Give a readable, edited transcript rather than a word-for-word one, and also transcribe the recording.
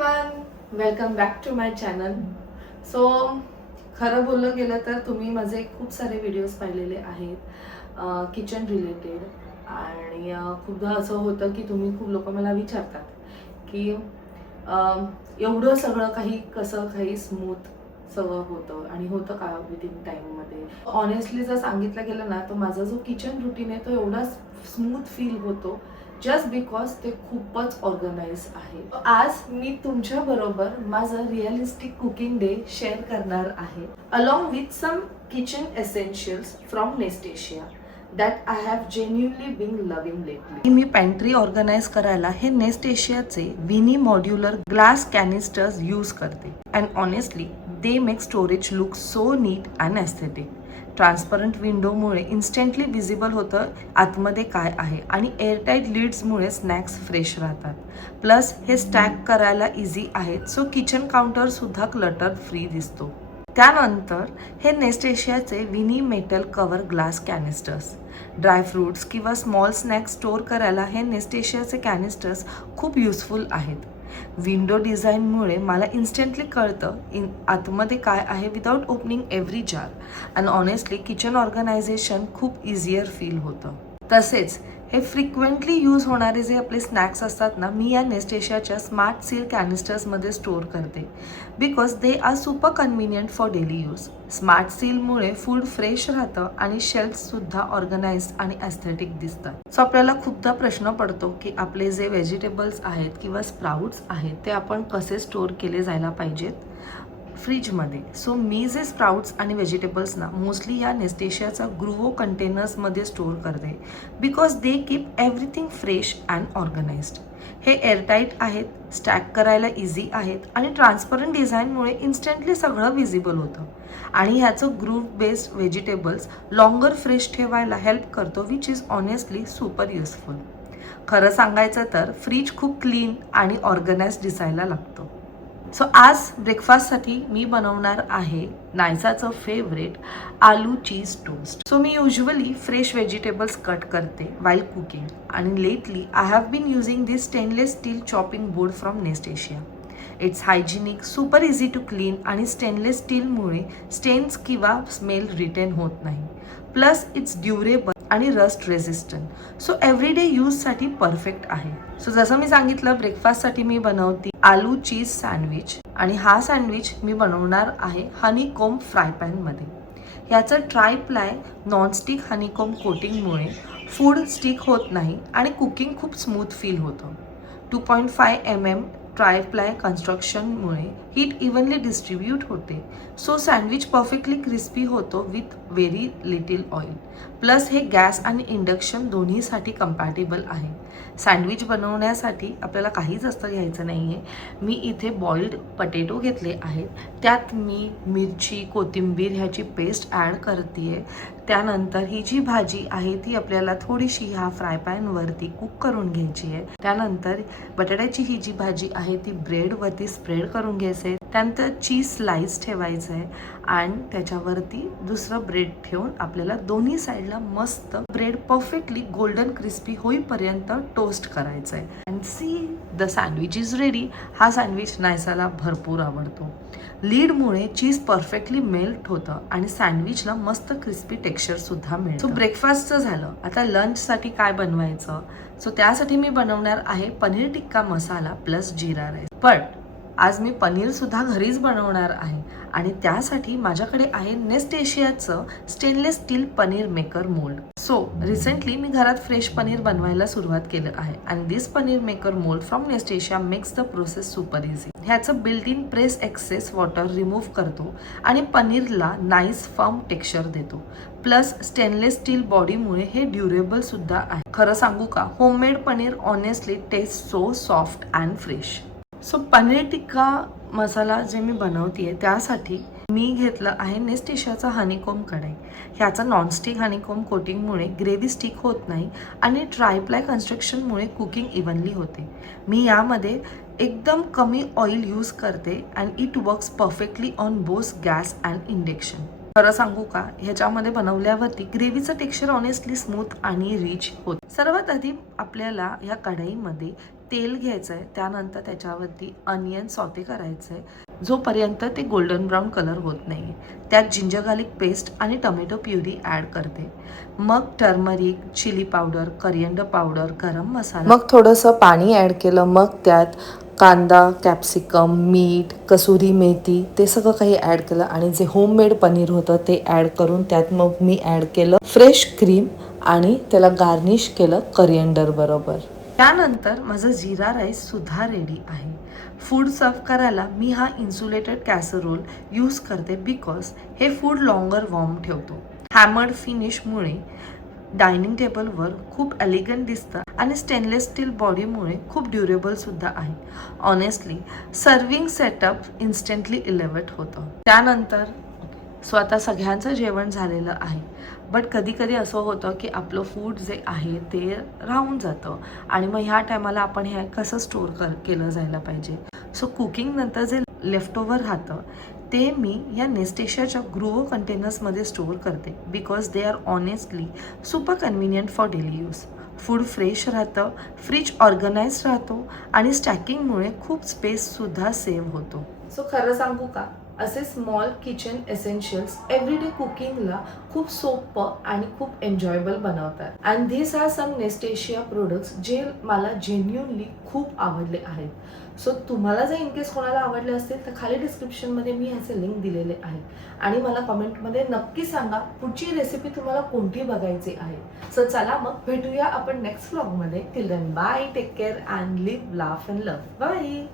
Everyone, welcome back to my channel. So खरं बोललं गेलं तर तुम्ही माझे खूप सारे व्हिडिओज पाहिलेले आहेत किचन रिलेटेड. आणि खूपदा असं होतं की तुम्ही खूप लोक मला विचारतात की एवढं सगळं काही कसं काही स्मूथ सगळं होतं आणि होतं का विदिन टाईममध्ये. ऑनेस्टली जर सांगितलं गेलं ना तर माझा जो किचन रुटीन आहे तो एवढा स्मूथ फील होतो जस्ट बिकॉज ते खूपच ऑर्गनाइज आहे. आज मी तुमच्या बरोबर माझं रिअलिस्टिक कुकिंग डे शेअर करणार आहे along with some kitchen essentials from Nestasia that I have genuinely been loving lately. मी पॅन्ट्री ऑर्गनाइज करायला हे नेस्टेशियाचे विनी मॉड्युलर ग्लास कॅनिस्टर्स यूज करते and honestly they make storage look so neat and aesthetic. Transparent विंडोमुळे instantly visible होतं आतमध्ये काय आहे आणि एअरटाईट लीड्समुळे स्नॅक्स फ्रेश राहतात. प्लस हे स्टॅक करायला इझी आहेत, सो किचन काउंटरसुद्धा क्लटर फ्री दिसतो. त्यानंतर हे नेस्टेशियाचे विनी metal cover glass canisters. Dry fruits किंवा स्मॉल स्नॅक्स स्टोअर करायला हे नेस्टेशियाचे कॅनिस्टर्स खूप युजफुल आहेत. विंडो डिझाईनमुळे मला इन्स्टंटली कळतं आतमध्ये काय आहे without opening every jar. And honestly kitchen organisation खूप इझियर फील होतं. तसेच हे फ्रिक्वेंटली यूज होणारे जे आपले स्नॅक्स असतात ना, मी या नेस्टेशियाच्या स्मार्ट सील कॅनिस्टर्समध्ये स्टोअर करते because they are super convenient for daily use. Smart सीलमुळे फूड फ्रेश राहतं आणि शेल्फसुद्धा ऑर्गनाइज आणि ॲस्थेटिक दिसतात. सो आपल्याला खूपदा प्रश्न पडतो की आपले जे व्हेजिटेबल्स आहेत किंवा स्प्राउट्स आहेत ते आपण कसे स्टोअर केले जायला पाहिजेत फ्रीजमध्ये. सो मी जे स्प्राउट्स आणि व्हेजिटेबल्स ना मोस्टली या नेस्टेशियाचा ग्रुवो कंटेनर्समध्ये स्टोअर करते because they keep everything fresh and organised. हे एअरटाईट आहेत, स्टॅक करायला इझी आहेत आणि ट्रान्सपरंट डिझाईनमुळे इन्स्टंटली सगळं विजिबल होतं. आणि ह्याचं ग्रुव बेस्ड व्हेजिटेबल्स लॉंगर फ्रेश ठेवायला हेल्प करतो which is honestly super useful. खरं सांगायचं तर फ्रीज खूप क्लीन आणि ऑर्गनाइज दिसायला लागतो. सो आज ब्रेकफास्टसाठी मी बनवणार आहे नायसाचं फेवरेट आलू चीज टोस्ट. सो मी युजली फ्रेश व्हेजिटेबल्स कट करते वाईल कुकिंग आणि lately I have been using this stainless steel chopping board from Nestasia. It's hygienic, super easy to clean आणि स्टेनलेस स्टीलमुळे स्टेन्स किंवा स्मेल रिटेन होत नाही. Plus it's durable आणि rust resistant, so everyday यूजसाठी perfect आहे. So जसं मी सांगितलं ब्रेकफास्टसाठी मी बनवते आलू चीज सँडविच आणि हा सँडविच मी बनवणार आहे हनीकोम फ्राय पॅनमध्ये. ह्याचं ट्रायप्लाय नॉनस्टिक हनीकोम कोटिंगमुळे फूड स्टिक होत नाही आणि कुकिंग खूप स्मूथ फील होतं. 2.5 mm ट्रायप्लाय कन्स्ट्रक्शनमुळे हीट इव्हनली डिस्ट्रीब्यूट होते, सो सँडविच परफेक्टली क्रिस्पी होतो with very little oil. Plus हे गॅस आणि इंडक्शन दोन्हीसाठी कम्पॅटेबल आहे. सँडविच बनवण्यासाठी आपल्याला काहीच जास्त घ्यायचं नाही आहे. मी इथे बॉइल्ड पटेटो घेतले आहेत, त्यात मी मिरची कोथिंबीर ह्याची पेस्ट ॲड करते आहे. त्यानंतर ही जी भाजी आहे ती आपल्याला थोडीशी ह्या फ्राय पॅनवरती कुक करून घ्यायची आहे. त्यानंतर बटाट्याची ही जी भाजी आहे ती ब्रेडवरती स्प्रेड करून घ्यायचं आहे. त्यानंतर चीज स्लाइस ठेवायचं आहे आणि त्याच्यावरती दुसरं ब्रेड ठेवून आपल्याला दोन्ही साईडला मस्त ब्रेड परफेक्टली गोल्डन क्रिस्पी होईपर्यंत टोस्ट करायचं आहे. And see the sandwich is ready. हा सँडविच नायसाला भरपूर आवडतो. लीडमुळे चीज परफेक्टली मेल्ट होतं आणि सँडविचला मस्त क्रिस्पी टेक्स्चरसुद्धा मिळतं. सो ब्रेकफास्टचं झालं. आता लंचसाठी काय बनवायचं. सो त्यासाठी मी बनवणार आहे पनीर टिक्का मसाला प्लस जिरा राईस. पण आज मी पनीरसुद्धा घरीच बनवणार आहे आणि त्यासाठी माझ्याकडे आहे नेस्टेशियाचं stainless steel paneer maker mould. So recently मी घरात फ्रेश पनीर बनवायला सुरुवात केलं आहे आणि this paneer maker mould from Nestasia makes the process super easy. ह्याचं built in press excess water remove करतो आणि पनीरला नाईस फर्म टेक्स्चर देतो. प्लस स्टेनलेस स्टील बॉडीमुळे हे ड्युरेबल सुद्धा आहे. खरं सांगू का, homemade paneer honestly taste so soft and fresh. So paneer tikka masala जे मी बनवते त्यासाठी मी घेतलं आहे नेस्टेशियाचा हनीकोम कढई. ह्याचं नॉनस्टिक हनीकोम कोटिंगमुळे ग्रेव्ही स्टिक होत नाही आणि ट्रायप्लाय कन्स्ट्रक्शनमुळे कुकिंग इव्हनली होते. मी यामध्ये एकदम कमी ऑइल यूज करते and it works perfectly on both gas and induction. खरं सांगू का, ह्याच्यामध्ये बनवल्यावरती ग्रेव्हीचं टेक्स्चर ऑनेस्टली स्मूथ आणि रिच होतं. सर्वात आधी आपल्याला ह्या कढईमध्ये तेल घ्यायचं आहे, त्यानंतर त्याच्यावरती अनियन सॉटे करायचं आहे जोपर्यंत ते गोल्डन ब्राऊन कलर होत नाही. त्यात जिंजर गार्लिक पेस्ट आणि टोमॅटो प्युरी ॲड करते. मग turmeric, chilli powder, coriander powder, गरम मसाला, मग थोडंसं पाणी ॲड केलं. मग त्यात कांदा, कॅप्सिकम, मीठ, कसुरी मेथी ते सगळं काही ॲड केलं आणि जे होममेड पनीर होतं ते ॲड करून त्यात मग मी ॲड केलं फ्रेश क्रीम आणि त्याला गार्निश केलं करिएंडर बरोबर. त्यानंतर माझं जिरा राईस सुद्धा रेडी आहे. फूड सर्व करायला मी हा इन्सुलेटेड कॅसरोल यूज करते बिकॉज हे फूड लॉंगर वॉर्म ठेवतो. हॅमर्ड फिनिशमुळे डायनिंग टेबलवर खूप एलिगंट दिसतं आणि स्टेनलेस स्टील बॉडीमुळे खूप ड्युरेबल सुद्धा आहे. ऑनेस्टली सर्विंग सेटअप इन्स्टंटली इलेव्हेट होतं. त्यानंतर आता सगळ्यांचं जेवण झालेलं आहे. बट कधी कधी असं होतं की आपलं फूड जे आहे ते राहून जातं आणि मग ह्या टायमाला आपण हे कसं स्टोअर केलं जायला पाहिजे. सो कुकिंगनंतर जे लेफ्ट ओव्हर राहतं ते मी या नेस्टेशियाच्या ग्रुओ कंटेनर्समध्ये स्टोअर करते because they R honestly super convenient for daily use. Food fresh राहतं, फ्रीज ऑर्गनाइज राहतो आणि स्टॅकिंगमुळे खूप स्पेससुद्धा सेव्ह होतो. सो खरं सांगू का, असे स्मॉल किचन एसेन्शियल्स एव्हरीडे कुकिंगला खूप सोपं आणि खूप एन्जॉयबल बनवतात. And these are some Nestasia products जे मला जेन्युनली खूप आवडले आहेत. सो तुम्हाला जर इनकेस कोणाला आवडले असतील तर खाली डिस्क्रिप्शनमध्ये मी ह्याचे लिंक दिलेले आहे आणि मला कमेंटमध्ये नक्की सांगा पुढची रेसिपी तुम्हाला कोणती बघायची आहे. सो चला मग भेटूया आपण नेक्स्ट व्लॉगमध्ये. Till then bye, take care and live, laugh and love. Bye.